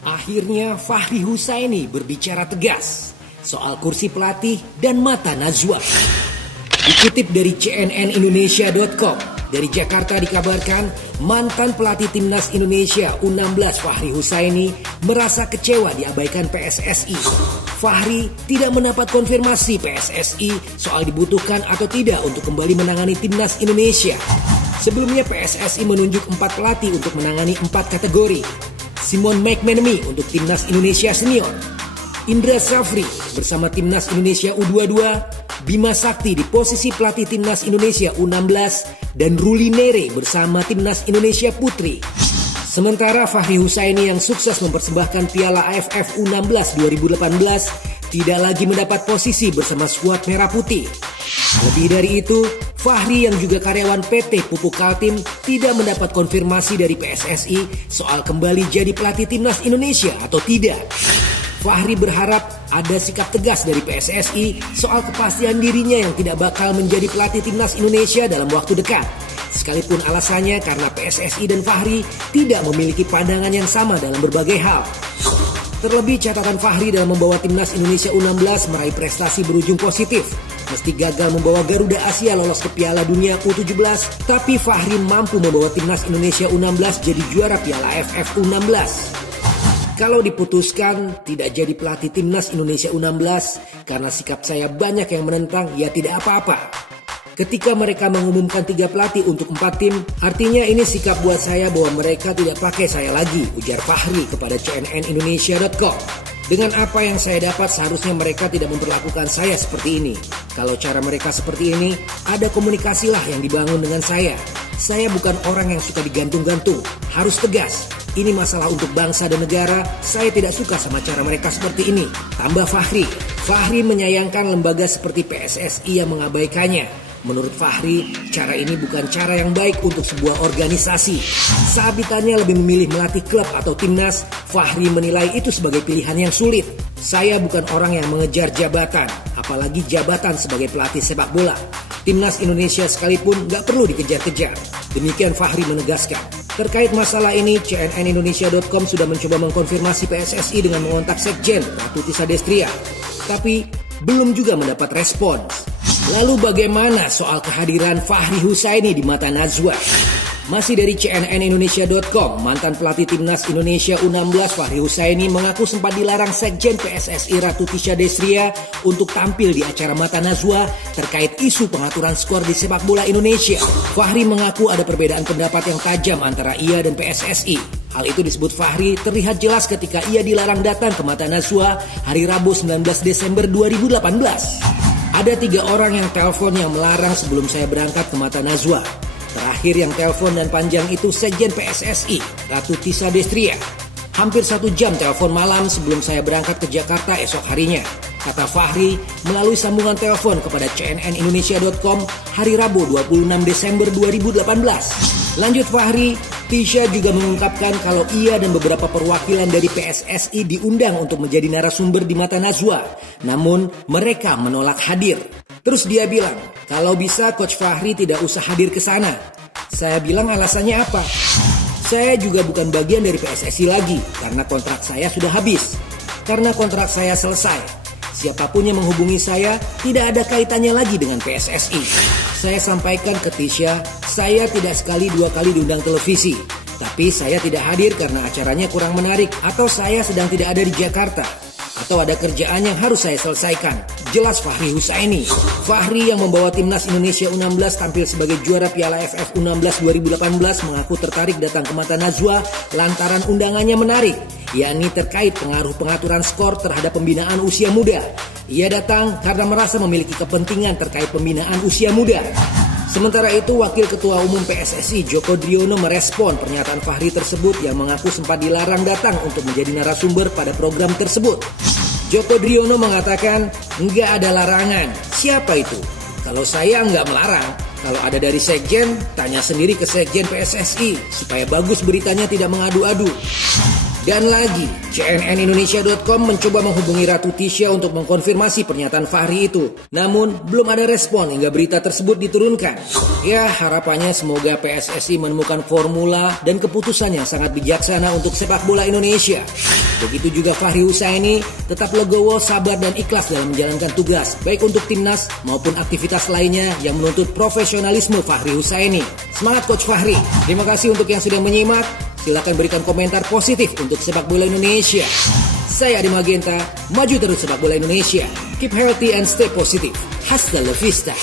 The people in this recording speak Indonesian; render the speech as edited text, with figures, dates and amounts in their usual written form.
Akhirnya Fahri Husaini berbicara tegas soal kursi pelatih dan mata Najwa. Dikutip dari cnnindonesia.com, dari Jakarta dikabarkan mantan pelatih timnas Indonesia U16 Fahri Husaini merasa kecewa diabaikan PSSI. Fahri tidak mendapat konfirmasi PSSI soal dibutuhkan atau tidak untuk kembali menangani timnas Indonesia. Sebelumnya PSSI menunjuk 4 pelatih untuk menangani 4 kategori. Simon McManamy untuk timnas Indonesia senior, Indra Safri bersama timnas Indonesia U22, Bima Sakti di posisi pelatih timnas Indonesia U16, dan Ruli Nere bersama timnas Indonesia putri. Sementara Fahri Husaini yang sukses mempersembahkan Piala AFF U16 2018 tidak lagi mendapat posisi bersama skuad merah putih. Lebih dari itu, Fahri yang juga karyawan PT Pupuk Kaltim tidak mendapat konfirmasi dari PSSI soal kembali jadi pelatih timnas Indonesia atau tidak. Fahri berharap ada sikap tegas dari PSSI soal kepastian dirinya yang tidak bakal menjadi pelatih timnas Indonesia dalam waktu dekat. Sekalipun alasannya karena PSSI dan Fahri tidak memiliki pandangan yang sama dalam berbagai hal. Terlebih catatan Fahri dalam membawa timnas Indonesia U16 meraih prestasi berujung positif. Meski gagal membawa Garuda Asia lolos ke Piala Dunia U17, tapi Fahri mampu membawa timnas Indonesia U16 jadi juara Piala AFF U16. Kalau diputuskan tidak jadi pelatih timnas Indonesia U16 karena sikap saya banyak yang menentang, ya tidak apa-apa. Ketika mereka mengumumkan 3 pelatih untuk 4 tim, artinya ini sikap buat saya bahwa mereka tidak pakai saya lagi, ujar Fahri kepada cnnindonesia.com. Dengan apa yang saya dapat seharusnya mereka tidak memperlakukan saya seperti ini. Kalau cara mereka seperti ini, ada komunikasilah yang dibangun dengan saya. Saya bukan orang yang suka digantung-gantung, harus tegas. Ini masalah untuk bangsa dan negara, saya tidak suka sama cara mereka seperti ini. Tambah Fahri. Fahri menyayangkan lembaga seperti PSSI yang mengabaikannya. Menurut Fahri, cara ini bukan cara yang baik untuk sebuah organisasi. Saat ditanya lebih memilih melatih klub atau timnas, Fahri menilai itu sebagai pilihan yang sulit. Saya bukan orang yang mengejar jabatan, apalagi jabatan sebagai pelatih sepak bola. Timnas Indonesia sekalipun gak perlu dikejar-kejar. Demikian Fahri menegaskan. Terkait masalah ini, cnnindonesia.com sudah mencoba mengkonfirmasi PSSI dengan mengontak Sekjen Ratu Tisa Destria, tapi belum juga mendapat respons. Lalu bagaimana soal kehadiran Fahri Husaini di mata Najwa? Masih dari cnnindonesia.com, mantan pelatih timnas Indonesia U16 Fahri Husaini mengaku sempat dilarang Sekjen PSSI Ratu Tisa Destria untuk tampil di acara Mata Najwa terkait isu pengaturan skor di sepak bola Indonesia. Fahri mengaku ada perbedaan pendapat yang tajam antara ia dan PSSI. Hal itu disebut Fahri terlihat jelas ketika ia dilarang datang ke Mata Najwa hari Rabu 19 Desember 2018. Ada 3 orang yang telepon yang melarang sebelum saya berangkat ke Mata Najwa. Terakhir yang telepon dan panjang itu Sekjen PSSI, Ratu Tisa Destria. Hampir 1 jam telepon malam sebelum saya berangkat ke Jakarta esok harinya, kata Fahri melalui sambungan telepon kepada cnnindonesia.com hari Rabu 26 Desember 2018. Lanjut Fahri, Tisha juga mengungkapkan kalau ia dan beberapa perwakilan dari PSSI diundang untuk menjadi narasumber di Mata Najwa. Namun mereka menolak hadir. Terus dia bilang, kalau bisa Coach Fahri tidak usah hadir ke sana. Saya bilang alasannya apa? Saya juga bukan bagian dari PSSI lagi karena kontrak saya sudah habis. Karena kontrak saya selesai. Siapapun yang menghubungi saya tidak ada kaitannya lagi dengan PSSI. Saya sampaikan ke Tisha, saya tidak sekali 2 kali diundang televisi. Tapi saya tidak hadir karena acaranya kurang menarik atau saya sedang tidak ada di Jakarta. Atau ada kerjaan yang harus saya selesaikan. Jelas Fahri Husaini. Fahri yang membawa timnas Indonesia U16 tampil sebagai juara Piala AFF U16 2018 mengaku tertarik datang ke Mata Najwa lantaran undangannya menarik, yakni terkait pengaruh pengaturan skor terhadap pembinaan usia muda. Ia datang karena merasa memiliki kepentingan terkait pembinaan usia muda. Sementara itu, Wakil Ketua Umum PSSI Joko Driono merespon pernyataan Fahri tersebut yang mengaku sempat dilarang datang untuk menjadi narasumber pada program tersebut. Joko Driono mengatakan, enggak ada larangan. Siapa itu? Kalau saya enggak melarang. Kalau ada dari Sekjen, tanya sendiri ke Sekjen PSSI supaya bagus beritanya tidak mengadu-adu. Dan lagi, cnnindonesia.com mencoba menghubungi Ratu Tisha untuk mengkonfirmasi pernyataan Fahri itu. Namun, belum ada respon hingga berita tersebut diturunkan. Ya, harapannya semoga PSSI menemukan formula dan keputusan yang sangat bijaksana untuk sepak bola Indonesia. Begitu juga Fahri Husaini tetap legowo, sabar dan ikhlas dalam menjalankan tugas, baik untuk timnas maupun aktivitas lainnya yang menuntut profesionalisme Fahri Husaini. Semangat Coach Fahri. Terima kasih untuk yang sudah menyimak. Silakan berikan komentar positif untuk sepak bola Indonesia. Saya Adi Magenta, maju terus sepak bola Indonesia. Keep healthy and stay positive. Hasta la vista.